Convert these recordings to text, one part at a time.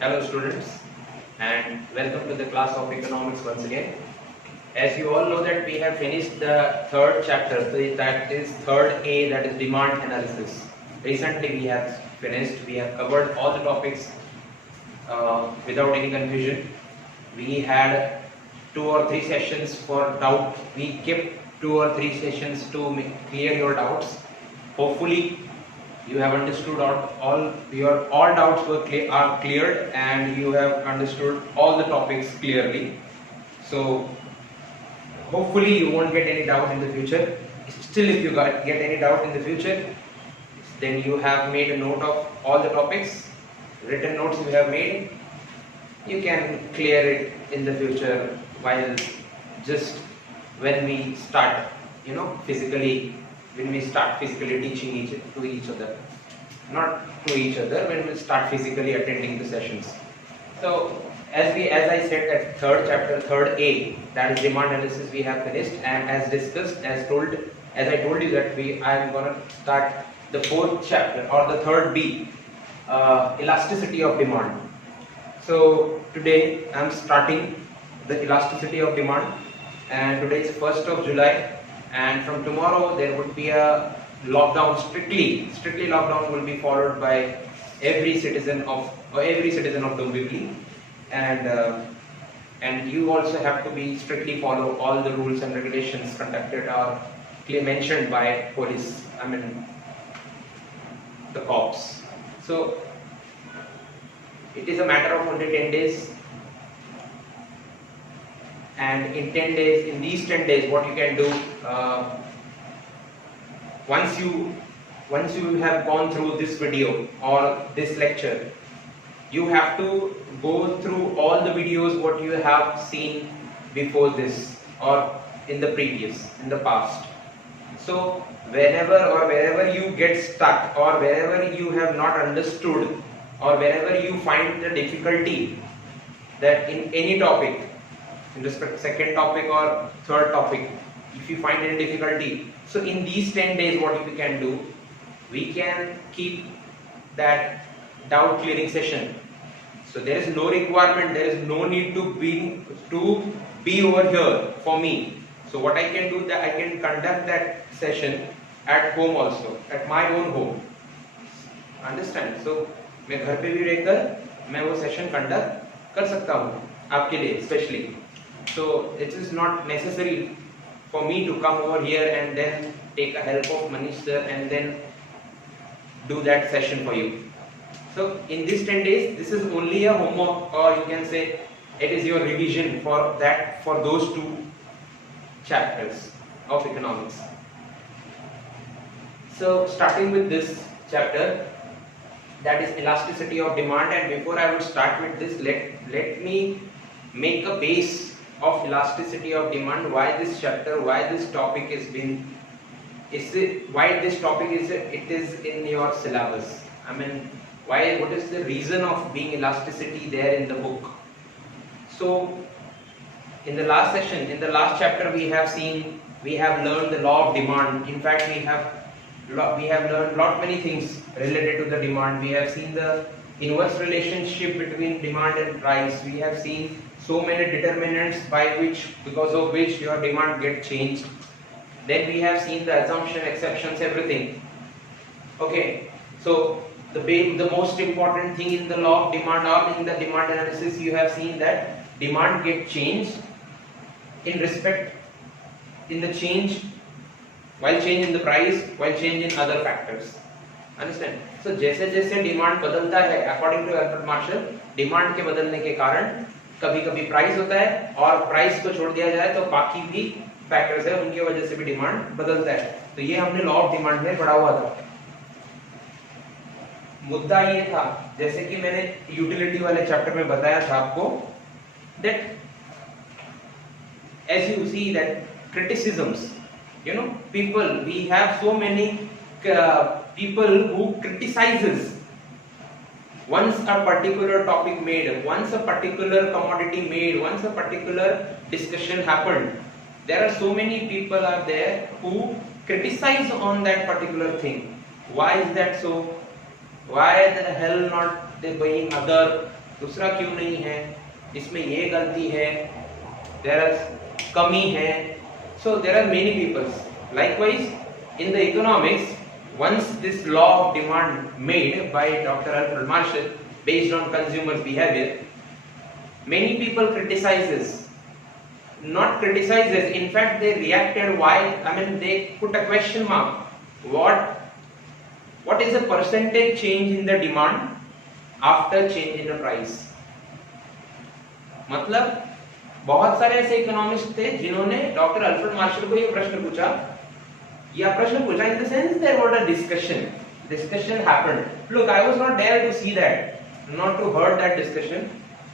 Hello students, and welcome to the class of economics once again. As you all know that we have finished the third chapter, that is third A, that is demand analysis. Recently we have finished, we have covered all the topics without any confusion. We had 2 or 3 sessions for doubt. We kept 2 or 3 sessions to clear your doubts. Hopefully you have understood all doubts are cleared, and you have understood all the topics clearly. So hopefully you won't get any doubt in the future. Still, if you get any doubt in the future, then you have made a note of all the topics, written notes you have made. You can clear it in the future while just when we start, physically teaching to each other, not to each other, when we start physically attending the sessions. So as I said, that third chapter, third A, that is demand analysis, we have finished, and as discussed, as I told you that I am going to start the fourth chapter, or the third B, elasticity of demand. So today I am starting the elasticity of demand, and today is 1st of July, and from tomorrow there would be a lockdown, strictly lockdown will be followed by every citizen of Dombivli, and you also have to be strictly follow all the rules and regulations conducted or mentioned by police, the cops. So it is a matter of only 10 days, and in these 10 days, what you can do, once you have gone through this video or this lecture, you have to go through all the videos what you have seen before this or in the past. So wherever you get stuck, or wherever you have not understood, or wherever you find the difficulty, that in any topic, in respect second topic or third topic, if you find any difficulty, so in these 10 days what we can do, we can keep that doubt clearing session. So there is no requirement, there is no need to be over here for me. So what I can do, that I can conduct that session at home also, at my own home. Understand? So मैं घर पे भी रहकर मैं वो session conduct कर सकता हूँ आपके लिए specially. So it is not necessary for me to come over here and then take a help of Manish sir and then do that session for you. So in these 10 days, this is only a homework, or you can say it is your revision for those 2 chapters of economics. So starting with this chapter, that is elasticity of demand, and before I would start with this, let me make a base of elasticity of demand, why this chapter, why this topic is in your syllabus. What is the reason of being elasticity there in the book? So in the last session, in the last chapter, we have learned the law of demand. In fact, we have learned many things related to the demand. We have seen the inverse relationship between demand and price. We have seen so many determinants because of which your demand gets changed. Then we have seen the assumption, exceptions, everything. Okay, so the most important thing in the law of demand, or in the demand analysis, you have seen that demand gets changed while change in the price, while change in other factors. Understand? So जैसे demand बदलता है, according to Alfred Marshall, demand के बदलने के कारण कभी-कभी price होता है, और प्राइस को छोड़ दिया जाए तो बाकी भी फैक्टर्स है, उनकी वजह से भी डिमांड बदलता है. तो ये हमने लॉ ऑफ डिमांड में पढ़ा हुआ था. मुद्दा ये था, जैसे कि मैंने यूटिलिटी वाले चैप्टर में बताया था आपको, that as you see that criticisms, we have so many people who criticizes once a particular topic made, once a particular commodity made, once a particular discussion happened. There are so many people are there who criticize on that particular thing. Why is that so? Why the hell not they buying other दूसरा क्यों नहीं है, इसमें ये गलती है, there are कमी है. So there are many peoples. Likewise, in the economics, once this law of demand made by Dr. Alfred Marshall based on consumer behavior, many people criticizes. Not criticizes. In fact, they reacted. Why? I mean, they put a question mark. What is the percentage change in the demand after change in the price? मतलब बहुत सारे ऐसे economist थे जिन्होंने doctor Alfred martial को ये प्रश्न पूछा, in the sense there was a discussion happened. Look, I was not there to see that, not to heard that discussion.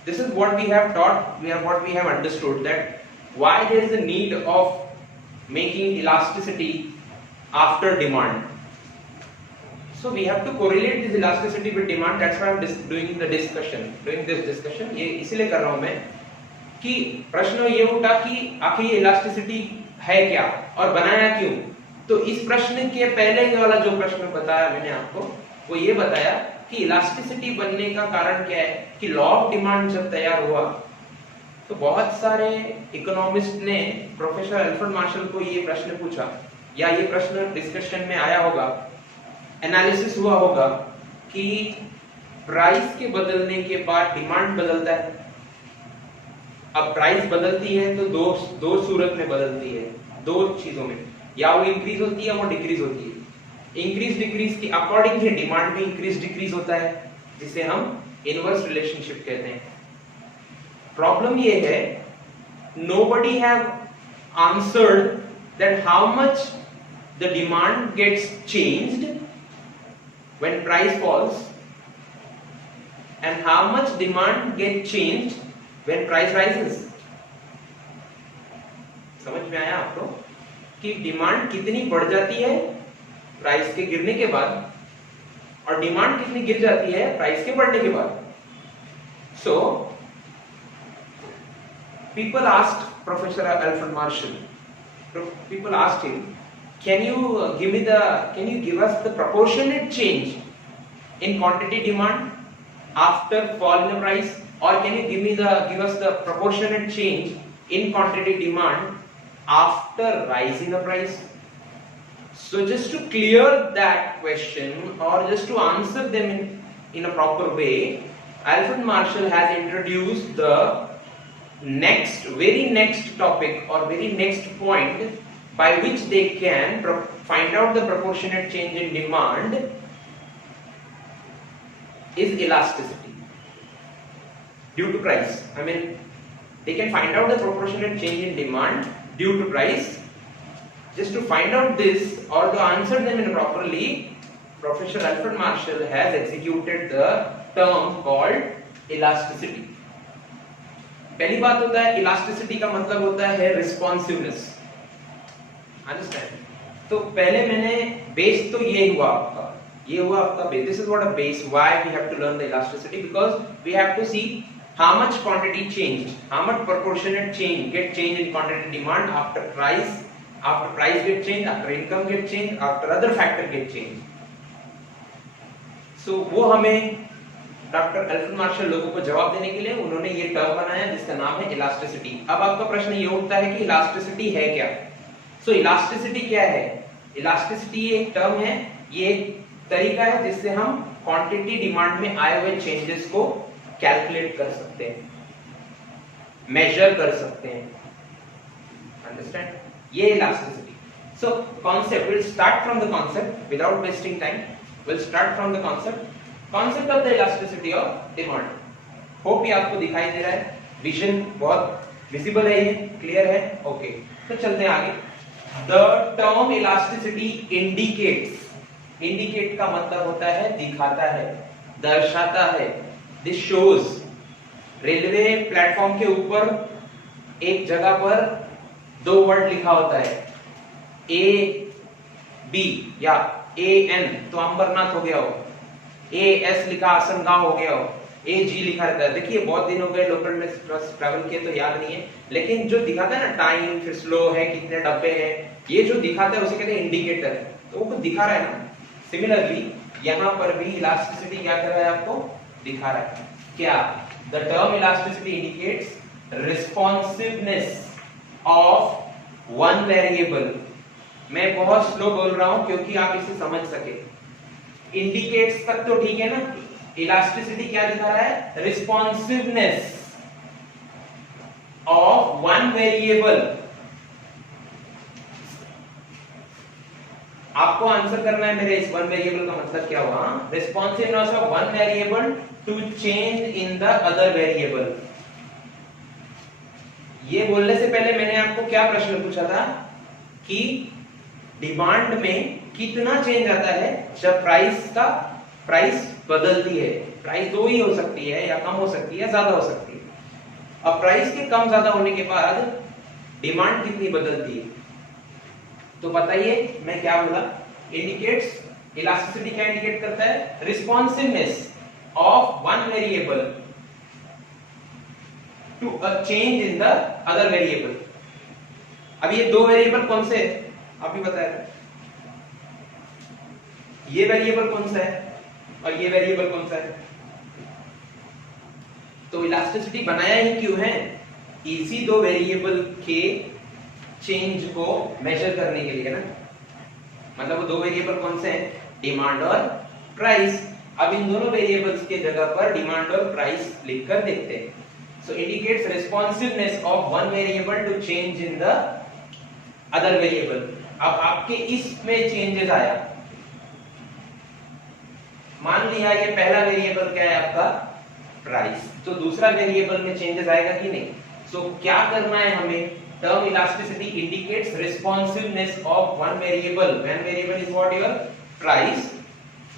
This is what we have taught, what we have understood, that why there is a need of making elasticity after demand. So we have to correlate this elasticity with demand. That's why I'm doing this discussion. ये इसलिए कर रहा हूँ मैं कि प्रश्न ये उठा कि आखिर ये इलास्टिसिटी है क्या और बनाया क्यों. तो इस प्रश्न के पहले वाला जो प्रश्न बताया मैंने आपको, वो ये बताया कि इलास्टिसिटी बनने का कारण क्या है कि लॉ ऑफ डिमांड जब तैयार हुआ तो बहुत सारे इकोनॉमिस्ट ने प्रोफेसर अल्फ्रेड मार्शल को ये प्रश्न पूछा, या ये प्रश्न डिस्कशन में आया होगा, एनालिसिस हुआ होगा कि प्राइस के बदलने के बाद डिमांड बदलता है. अब प्राइस बदलती है तो दो सूरत में बदलती है, दो चीजों में, या वो इंक्रीज होती है या वो डिक्रीज होती है. इंक्रीज डिक्रीज की अकॉर्डिंगली डिमांड भी इंक्रीज डिक्रीज होता है, जिसे हम इनवर्स रिलेशनशिप कहते हैं. प्रॉब्लम ये है, nobody have answered that how much the demand gets changed when price falls and how much demand get changed when price rises. समझ में आया आपको कि डिमांड कितनी बढ़ जाती है प्राइस के गिरने के बाद और डिमांड कितनी गिर जाती है प्राइस के बढ़ने के बाद. सो people asked Professor Alfred Marshall, people asked him, can you give us the proportionate change in quantity demand after fall in the price, or can you give us the proportionate change in quantity demand after rise in the price? So just to clear that question, or just to answer them in a proper way, Alfred Marshall has introduced the very next topic or very next point by which they can find out the proportionate change in demand is elasticity due to price. I mean, they can find out the proportionate change in demand due to price. Just to find out this or to answer them in properly, Professor Alfred Marshall has executed the term called elasticity. पहली बात होता है elasticity का मतलब होता है responsiveness. Understand? तो पहले मैंने बेस तो ये हुआ आपका base. This is what a base. Why we have to learn the elasticity? Because we have to see how much quantity change, how much proportionate change in quantity demand after price get changed, after income get changed, after other factor get changed. So वो हमें doctor Alfred martial लोगों को जवाब देने के लिए उन्होंने ये टर्म बनाया जिसका नाम है इलास्टिसिटी. अब आपका प्रश्न ये उठता है कि इलास्टिसिटी है क्या? सो इलास्टिसिटी क्या है? इलास्टिसिटी एक टर्म है, ये एक तरीका है जिससे हम क्वांटिटी डिमांड में आए हुए चेंजेस को कैलकुलेट कर सकते हैं, मेजर कर सकते हैं. अंडरस्टैंड? ये elasticity. So concept, will start from the concept without wasting time. Will start from the concept of the elasticity of demand. Hope ये आपको दिखाई दे रहा है, विजन बहुत विजिबल है, ये क्लियर है? ओके, तो चलते हैं आगे. द टर्म इलास्टिसिटी इंडिकेट का मतलब होता है दिखाता है, दर्शाता है. This shows. रेलवे प्लेटफॉर्म के ऊपर एक जगह पर दो वर्ड लिखा होता है, ए बी या ए एन तो अंबरनाथ हो गया हो, ए एस लिखा आसनगांव हो गया हो, ए जी लिखा रहता है. देखिए बहुत दिन हो गए लोकल में ट्रैवल किए तो याद नहीं है, लेकिन जो दिखाता है ना टाइम, फिर स्लो है, कितने डब्बे हैं, ये जो दिखाता है उसे कहते हैं इंडिकेटर. तो वो कुछ दिखा रहा है ना. सिमिलरली यहाँ पर भी इलास्टिसिटी क्या कर रहा है, आपको दिखा रहा है. क्या? The term elasticity indicates responsiveness of one variable. मैं बहुत स्लो बोल रहा हूं क्योंकि आप इसे समझ सके। इंडिकेट्स तक तो ठीक है ना? इलास्टिसिटी क्या दिखा रहा है? Responsiveness of one variable. आपको आंसर करना है मेरे इस वन वेरिएबल का मतलब क्या हुआ? Responsiveness of one variable to change in the other variable. ये बोलने से पहले मैंने आपको क्या प्रश्न पूछा था कि डिमांड में कितना चेंज आता है जब प्राइस बदलती है। प्राइस दो ही हो सकती है, या कम हो सकती है, ज्यादा हो सकती है। अब प्राइस के कम ज्यादा होने के बाद डिमांड कितनी बदलती है? तो बताइए मैं क्या बोला? इंडिकेट्स, इलास्टिसिटी क्या इंडिकेट करता है? Responsiveness of one variable to a change in the other variable. अब ये दो वेरिएबल कौन से है? आप ही बताया। ये वेरिएबल कौन सा है और ये वेरिएबल कौन सा है? तो इलास्टिसिटी बनाया ही क्यों है? इसी दो वेरिएबल के चेंज को मेजर करने के लिए ना। मतलब वो दो वेरिएबल कौन से हैं? डिमांड और प्राइस। अब इन दोनों वेरिएबल्स के जगह पर डिमांड और प्राइस लिखकर देखते हैं। So indicates responsiveness of one variable to change in the other variable. अब आपके इसमें चेंजेस आया, मान लिया ये पहला वेरिएबल क्या है आपका? प्राइस। तो दूसरा वेरिएबल में चेंजेस आएगा कि नहीं? सो क्या करना है हमें? Term elasticity indicates responsiveness of one variable, when variable is what? Your price,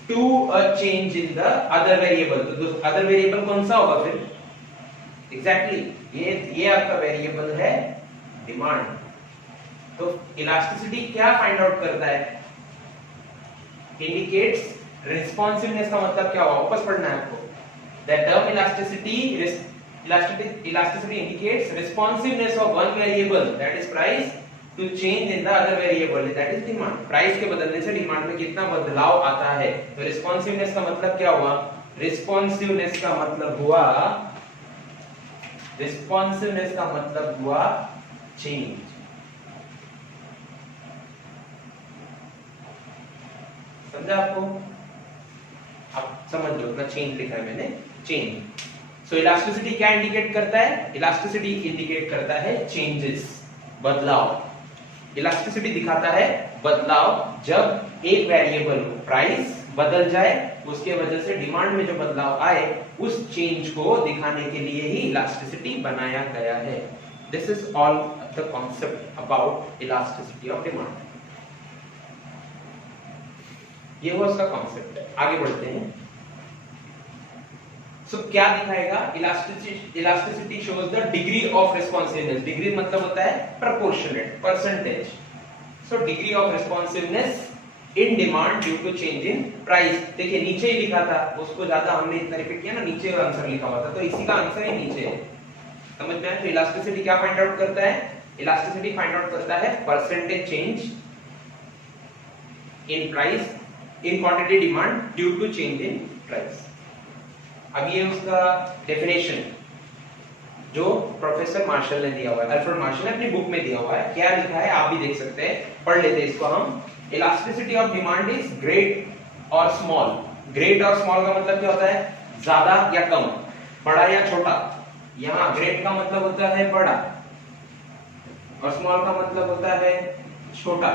to a change in the other variable. तो अदर वेरिएबल कौन सा होगा फिर? एग्जैक्टली ये आपका वेरिएबल है डिमांड। तो इलास्टिसिटी क्या फाइंड आउट करता है? इंडिकेट्स रिस्पॉन्सिवनेस का मतलब क्या हुआ? वापस पढ़ना है आपको। The term elasticity indicates responsiveness of one variable, that is price, to change in the other variable, that is demand. Price के बदलने से डिमांड में कितना बदलाव आता है? तो रिस्पॉन्सिवनेस का मतलब क्या हुआ? रिस्पॉन्सिवनेस का मतलब हुआ चेंज। समझा आपको? आप समझ लो, अपना चेंज लिखा है मैंने, चेंज। सो इलास्टिसिटी क्या इंडिकेट करता है? इलास्टिसिटी इंडिकेट करता है चेंजेस, बदलाव। इलास्टिसिटी दिखाता है बदलाव जब एक वेरिएबल प्राइस बदल जाए, उसके वजह से डिमांड में जो बदलाव आए, उस चेंज को दिखाने के लिए ही इलास्टिसिटी बनाया गया है। This is all the concept about elasticity of demand. ये वो उसका कॉन्सेप्ट। आगे बढ़ते हैं। सो क्या दिखाएगा? Elasticity shows the degree of responsiveness. Degree मतलब होता है proportionate, percentage. So degree of responsiveness in demand due to change in price. देखिए नीचे ही लिखा था, उसको ज्यादा हमने इतना रिपीट किया ना, नीचे आंसर लिखा हुआ था, तो इसी का आंसर ही नीचे है। समझ में आया? तो इलास्टिसिटी क्या फाइंड आउट करता है? इलास्टिसिटी फाइंड आउट करता है percentage change in price, in quantity demand due to change in price. अब ये उसका डेफिनेशन जो प्रोफेसर मार्शल ने दिया हुआ है, अल्फ्रेड मार्शल ने अपनी बुक में दिया हुआ है। क्या लिखा है आप भी देख सकते हैं, पढ़ लेते हैं इसको हम। Elasticity of demand is great और स्मॉल। ग्रेट और स्मॉल का मतलब क्या होता है? ज्यादा या कम, बड़ा या छोटा। यहाँ ग्रेट का मतलब होता है बड़ा और स्मॉल का मतलब होता है छोटा।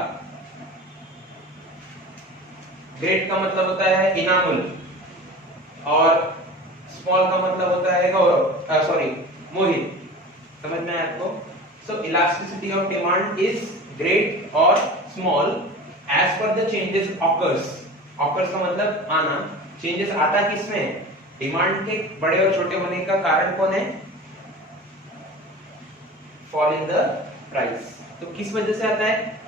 ग्रेट का मतलब होता है इनामुल और स्मॉल का मतलब होता है गौरव, सॉरी मोहित। समझ में आया आपको? So elasticity of demand is great और small as per the changes occurs. Occurs का मतलब आना। चेंजेस आता किसमें? डिमांड के बड़े और छोटे होने का कारण कौन है? Fall in the price. तो किस वजह से आता है?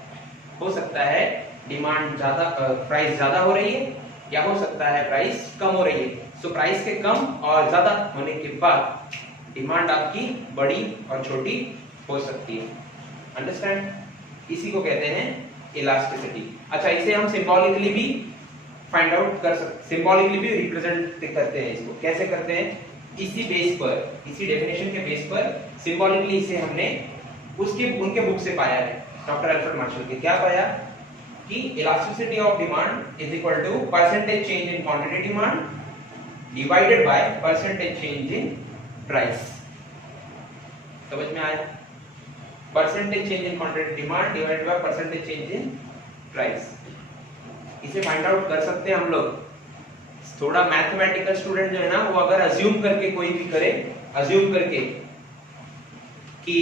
हो सकता है डिमांड ज्यादा, प्राइस ज्यादा हो रही है, या हो सकता है प्राइस कम हो रही है। सो प्राइस के कम और ज्यादा होने के बाद डिमांड आपकी बड़ी और छोटी हो सकती है। अंडरस्टैंड? इसी को कहते हैं इलास्टिसिटी। अच्छा, इसे हम सिंबॉलिकली भी फाइंड आउट कर सकते, सिंबॉलिकली भी रिप्रेजेंट करते हैं। इसको कैसे करते हैं? इसी बेस पर, इसी डेफिनेशन के बेस पर सिंबॉलिकली इसे हमने उनके बुक से पाया है, डॉक्टर अल्फ्रेड मार्शल के। क्या पाया कि elasticity of demand is equal to percentage change in quantity demand divided by percentage change in price. समझ में आया? Percentage change in quantity demand divided by percentage change in price. इसे find out कर सकते हैं हम लोग। थोड़ा मैथमेटिकल स्टूडेंट जो है ना, वो अगर अज्यूम करके कोई भी करे, अज्यूम करके कि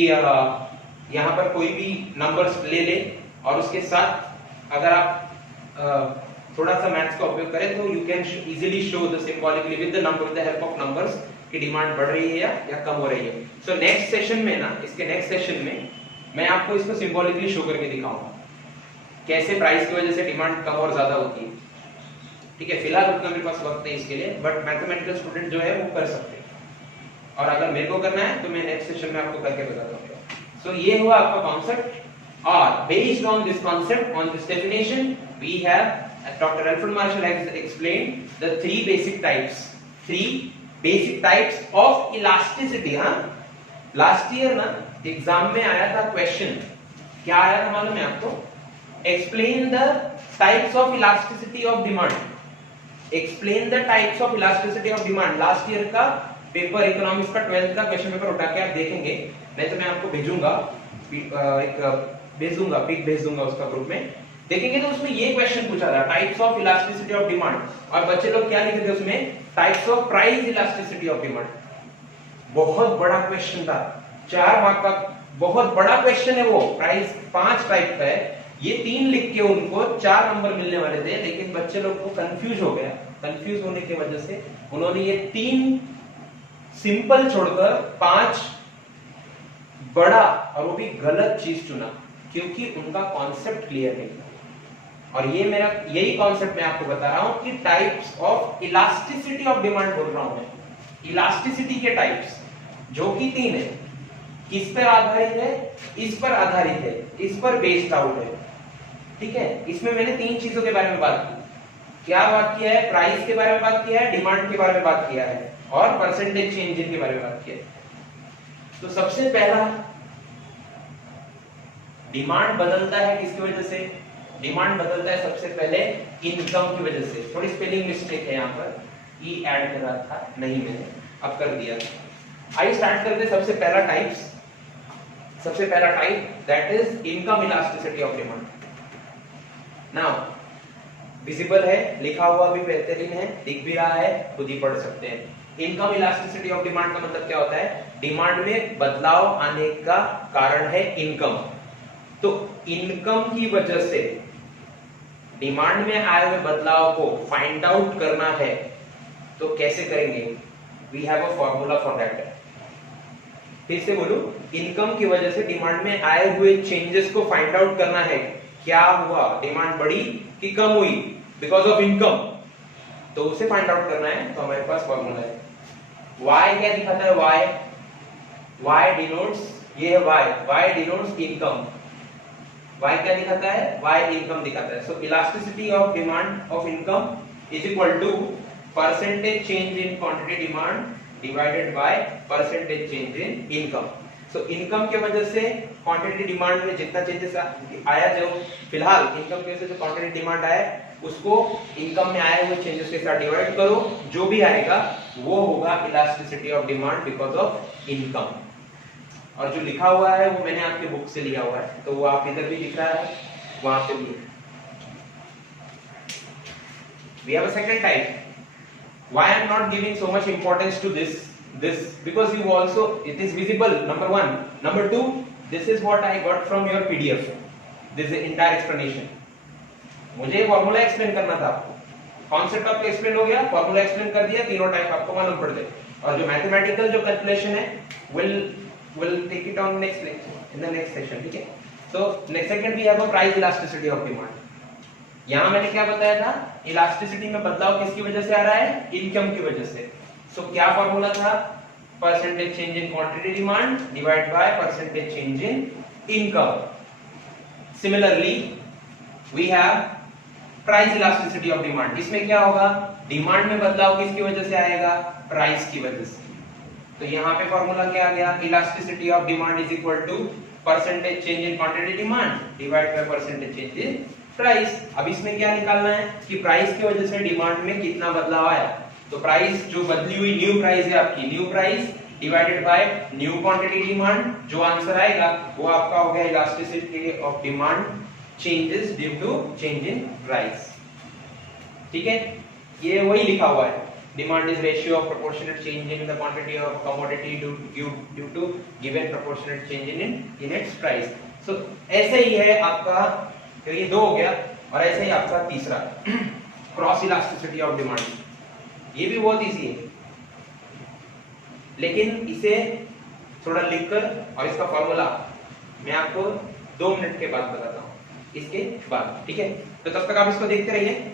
यहाँ पर कोई भी नंबर्स ले ले और उसके साथ अगर आप थोड़ा सा मैथ्स का उपयोग करें तो you can easily show the symbolically with the number, with the help of numbers कि डिमांड बढ़ रही है या कम हो रही है। सो नेक्स्ट सेशन में ना, इसके नेक्स्ट सेशन में मैं आपको इसको सिंबॉलिकली शो करके दिखाऊंगा कैसे प्राइस की वजह से डिमांड कम और ज्यादा होती है। ठीक है, फिलहाल उतना मेरे पास वक्त नहीं इसके लिए, बट मैथमेटिकल स्टूडेंट जो है वो कर सकते हैं, और अगर मेरे को करना है तो मैं नेक्स्ट सेशन में आपको करके बता दूंगा। सो ये हुआ आपका कॉन्सेप्ट, और based on this concept, on this definition, we have doctor Alfred Marshall has explained the three basic types of elasticity. हाँ, लास्ट ईयर ना एग्जाम में आया था क्वेश्चन, क्या आया था मालूम है आपको? Explain the types of elasticity of demand. Explain the types of elasticity of demand. Last year का पेपर, इकोनॉमिक्स का 12th का क्वेश्चन पेपर उठा के आप देखेंगे, नहीं तो मैं आपको भेजूंगा, पिक भेज दूंगा उसका ग्रुप में, देखेंगे तो उसमें ये क्वेश्चन पूछा था, types of elasticity of demand, और बच्चे लोग क्या लिखे थे उसमें? Types of price elasticity of demand. बहुत बड़ा क्वेश्चन था, 4 मार्क का बहुत बड़ा क्वेश्चन है वो। प्राइस 5 टाइप का है, ये 3 लिख के उनको 4 नंबर मिलने वाले थे, लेकिन बच्चे लोग को कंफ्यूज हो गया। कंफ्यूज होने की वजह से उन्होंने ये 3 सिंपल छोड़कर 5 बड़ा और वो भी गलत चीज चुना, क्योंकि उनका कॉन्सेप्ट क्लियर नहीं था। और ये मेरा यही कॉन्सेप्ट मैं आपको बता रहा हूं कि types of elasticity of demand बोल रहा हूं मैं। इलास्टिसिटी के टाइप्स जो कि 3 है, किस पर आधारित है? इस पर आधारित है, इस पर बेस्ड आउट है। ठीक है, इसमें मैंने 3 चीजों के बारे में बात की। क्या बात किया है? प्राइस के बारे में बात किया है, डिमांड के बारे में बात किया है, और परसेंटेज चेंज के बारे में बात किया है। तो सबसे पहला, डिमांड बदलता है किसकी वजह से? डिमांड बदलता है सबसे पहले इनकम की वजह से। थोड़ी स्पेलिंग मिस्टेक है यहाँ पर, ई ऐड कर रहा था, नहीं मैंने अब कर दिया। आइए स्टार्ट करते हैं। सबसे पहला type that is income elasticity of demand. Now visible है, लिखा हुआ भी बेहतरीन है, दिख भी रहा है, खुद ही पढ़ सकते हैं। इनकम इलास्टिसिटी ऑफ डिमांड का मतलब क्या होता है? डिमांड में बदलाव आने का कारण है इनकम। तो इनकम की वजह से डिमांड में आए हुए बदलाव को फाइंड आउट करना है, तो कैसे करेंगे? We have a formula for that. फिर से बोलूं, इनकम की वजह से डिमांड में आए हुए चेंजेस को फाइंड आउट करना है। क्या हुआ? डिमांड बढ़ी कि कम हुई बिकॉज ऑफ इनकम, तो उसे फाइंड आउट करना है। तो हमारे पास फॉर्मूला है, y क्या दिखाता है? y डिनोट्स, ये है y डिनोट्स इनकम। y क्या दिखाता है? y इनकम दिखाता है। So elasticity of demand of income is equal to percentage change in quantity demand divided by percentage change in income. So income की वजह से क्वांटिटी डिमांड में जितना चेंजेस आया, जो फिलहाल इनकम की वजह से जो क्वांटिटी डिमांड आया, उसको इनकम में आए हुए चेंजेस के साथ डिवाइड करो, जो भी आएगा वो होगा elasticity of demand because of income. और जो लिखा हुआ है वो मैंने आपके बुक से लिया हुआ है, तो वो आप इधर भी दिख रहा है, वहां पे भी। We have a second type. Why I am not giving so much importance to this because you also, it is visible, number 1. Number 2, this is what I got from your PDF. This is the entire explanation. मुझे formula explain करना था आपको, concept आपको explain हो गया, formula explain कर दिया, तीनों टाइप आपको मालूम पड़ गए। और जो मैथमेटिकल जो कैलकुलेशन है we'll take it on next lecture, in the next session, ठीक है। So next second we have a price elasticity of demand. यहाँ मैंने क्या बताया था? इलास्टिसिटी में बदलाव किसकी वजह से आ रहा है? इनकम की वजह से। सो क्या फॉर्मूला था? Percentage change in quantity demand divide by percentage change in income. Similarly we have price elasticity of demand. इसमें क्या होगा? डिमांड में बदलाव किसकी वजह से आएगा? प्राइस की वजह से। तो यहाँ पे फॉर्मूला क्या आ गया, elasticity of demand is equal to percentage change in quantity demand divide by percentage change in price. अब इसमें क्या निकालना है कि प्राइस की वजह से डिमांड में कितना बदलाव आया। तो प्राइस जो बदली हुई न्यू प्राइस है आपकी, new price divided by new quantity demand, जो आंसर आएगा वो आपका हो गया elasticity of demand changes due to change in price. ठीक है, ये वही लिखा हुआ है, demand is ratio of proportionate change in the quantity of commodity due to given proportionate change in its price. So ऐसे ही है आपका, तो ये दो हो गया, और ऐसे ही आपका तीसरा क्रॉस इलास्टिसिटी ऑफ डिमांड, ये भी बहुत इजी है, लेकिन इसे थोड़ा लिखकर और इसका फॉर्मूला मैं आपको 2 मिनट के बाद बताता हूँ, इसके बाद। ठीक है, तो तब तक आप इसको देखते रहिए।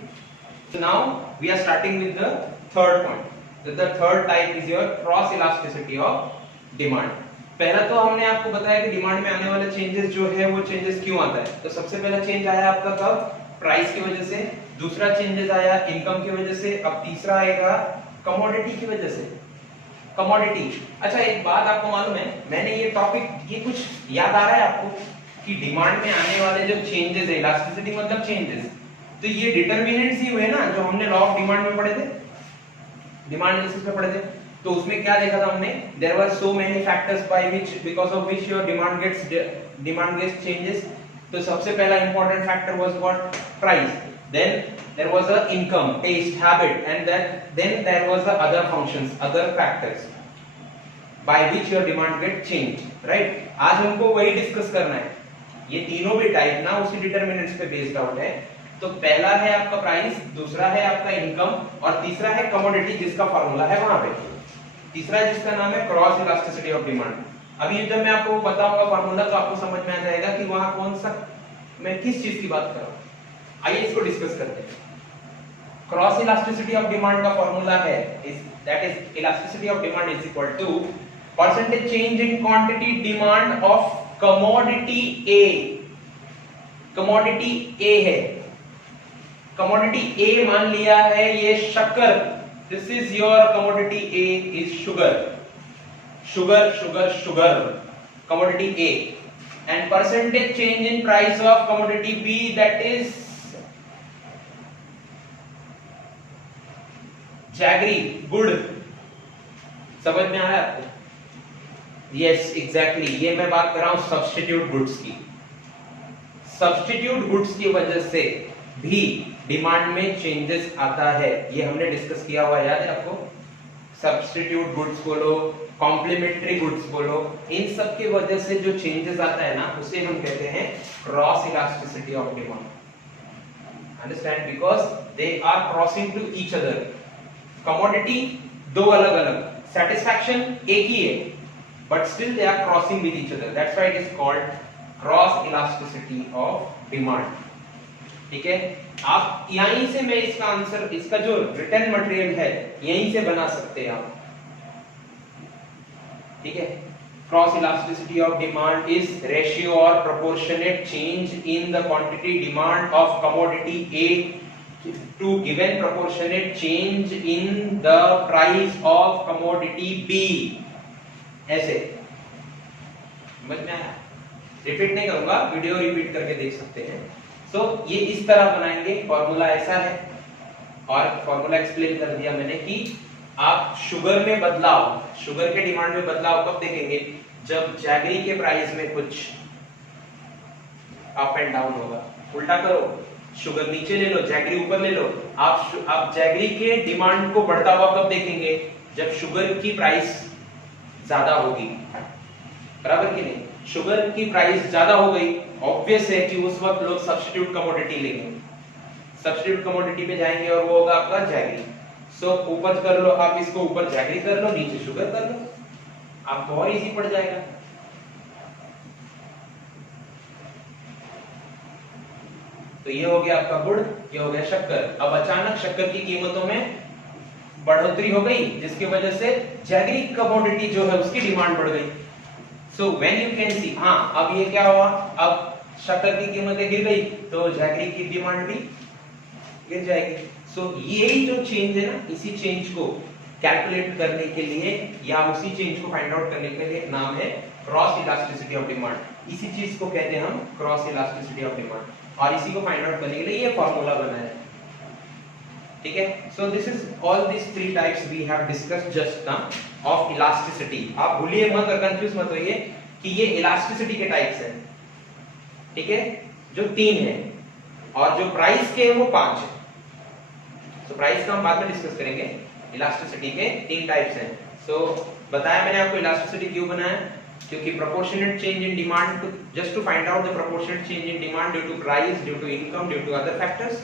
So now we are starting with the third point. The third type is your cross elasticity of demand. पहला तो हमने आपको बताया कि डिमांड में आने वाले चेंजेस जो है वो चेंजेस क्यों आता है। तो सबसे पहला चेंज आया आपका कब, प्राइस की वजह से, दूसरा चेंजेस आया इनकम की वजह से, अब तीसरा आएगा कमोडिटी की वजह से। कमोडिटी, अच्छा एक बात आपको मालूम है, मैंने ये टॉपिक, ये कुछ याद आ रहा है आपको कि डिमांड में आने वाले जो चेंजेस है, इलास्टिसिटी मतलब चेंजेस, तो ये डिटरमिनेंट्स ही हुए ना जो हमने लॉ ऑफ डिमांड में पढ़े थे, डिमांड एनालिसिस में पढ़े थे। तो उसमें क्या देखा था हमने, there were so many factors by which because of which your demand gets changes. तो सबसे पहला important factor was what, price, then there was a income, taste, habit, and then there was the other functions, other factors by which your demand get changed, right. आज हमको वही discuss करना है, ये तीनों भी टाइप ना उसी डिटरमिनेंट्स पे बेस्ड आउट है। तो पहला है आपका प्राइस, दूसरा है आपका इनकम, और तीसरा है कमोडिटी जिसका फार्मूला है वहां पे, तीसरा जिसका नाम है क्रॉस इलास्टिसिटी ऑफ डिमांड। अभी जब मैं आपको बताऊंगा फार्मूला तो आपको समझ में आ जाएगा कि वहां कौन सा, मैं किस चीज की बात कर रहा हूं। आइए इसको डिस्कस करते हैं। क्रॉस इलास्टिसिटी ऑफ डिमांड का फार्मूला है that is elasticity of demand is equal to percentage change in quantity demand of commodity A. Commodity A है, कमोडिटी ए मान लिया है ये शक्कर, this is your commodity A is sugar, sugar sugar sugar, commodity A, and percentage change in price of commodity B that is jaggery, गुड़। समझ में आ रहा है आपको? यस एग्जैक्टली, ये मैं बात कर रहा हूं सब्स्टिट्यूट गुड्स की। सब्स्टिट्यूट गुड्स की वजह से भी डिमांड में चेंजेस आता है, ये हमने डिस्कस किया हुआ याद है आपको। सब्स्टिट्यूट गुड्स बोलो, कॉम्प्लीमेंट्री गुड्स बोलो, इन सब की वजह से जो चेंजेस आता है ना उसे हम कहते हैं cross elasticity of demand. Understand, because they are crossing to each other. Commodity दो अलग अलग, सेटिस्फैक्शन एक ही है, but still they are crossing with each other, that's why it is called cross elasticity of demand. ठीक है, आप यहीं से मैं इसका आंसर, इसका जो रिटर्न मटेरियल है यहीं से बना सकते हैं आप। ठीक है, cross elasticity of demand is ratio और proportionate change in the quantity demand of commodity A to given proportionate change in the price of commodity B. ऐसे समझ में आया? रिपीट नहीं करूंगा, वीडियो रिपीट करके देख सकते हैं। तो ये इस तरह बनाएंगे, फॉर्मूला ऐसा है, और फॉर्मूला एक्सप्लेन कर दिया मैंने कि आप शुगर में बदलाव, शुगर के डिमांड में बदलाव कब देखेंगे, जब जैगरी के प्राइस में कुछ अप एंड डाउन होगा। उल्टा करो, शुगर नीचे ले लो, जैगरी ऊपर ले लो। आप जैगरी के डिमांड को बढ़ता हुआ कब देखेंगे, जब शुगर की प्राइस ज्यादा होगी, बराबर कि नहीं। शुगर की प्राइस ज्यादा हो गई, ऑब्वियस है कि उस वक्त लोग सब्स्टिट्यूट कमोडिटी लेंगे, सब्स्टिट्यूट कमोडिटी पे जाएंगे और वो होगा आपका जैगरी। सो ऊपर कर लो, आप इसको ऊपर जैगरी कर लो, नीचे शुगर कर लो, आपको और इजी पड़ जाएगा। तो ये हो गया आपका गुड़, ये हो गया शक्कर। अब अचानक शक्कर की कीमतों में बढ़ोतरी हो गई, जिसकी वजह से जैगरी कमोडिटी जो है उसकी डिमांड बढ़ गई। So when you can see, हाँ अब ये क्या हुआ, अब शक्कर की कीमतें गिर गई तो जैगरी की डिमांड भी गिर जाएगी। So यही जो चेंज है ना, इसी चेंज को कैलकुलेट करने के लिए या उसी चेंज को फाइंड आउट करने के लिए एक नाम है क्रॉस इलास्टिसिटी ऑफ डिमांड। इसी चीज को कहते हैं हम क्रॉस इलास्टिसिटी ऑफ डिमांड, और इसी को फाइंड आउट करने के लिए ये फॉर्मूला बना है। ठीक है, so this is all this three types we have discussed just now of elasticity. आप भूलिए मत और कंफ्यूज मत होइए कि ये इलास्टिसिटी के टाइप्स हैं। ठीक है, जो 3 है, और जो प्राइस के वो 5 है। तो प्राइस का हम बाद में डिस्कस करेंगे। इलास्टिसिटी के 3 टाइप्स हैं। सो बताया मैंने आपको इलास्टिसिटी क्यों बनाया, क्योंकि proportionate change in demand, just to find out the proportionate change in demand due to price, due to income, due to other factors,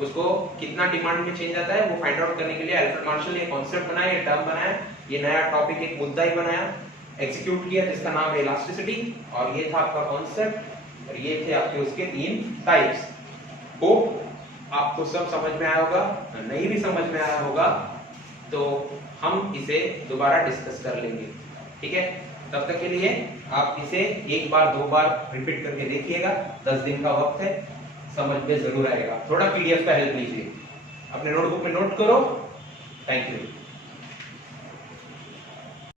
उसको कितना डिमांड में चेंज आता है वो फाइंड आउट करने के लिए अल्फ्रेड मार्शल ने कॉन्सेप्ट बनाया, ये टर्म बनाया, ये नया टॉपिक एक मुद्दा ही बनाया, एग्जीक्यूट किया, जिसका नाम है इलास्टिसिटी। और ये था आपका कॉन्सेप्ट, और ये थे आपके उसके 3 टाइप्स। होप आपको सब समझ में आया होगा। नहीं भी समझ में आया होगा तो हम इसे दोबारा डिस्कस कर लेंगे। ठीक है, तब तक के लिए आप इसे एक बार 2 बार रिपीट करके देखिएगा। 10 दिन का वक्त है, समझ में जरूर आएगा। थोड़ा पीडीएफ का हेल्प लीजिए, अपने नोटबुक में नोट करो। Thank you.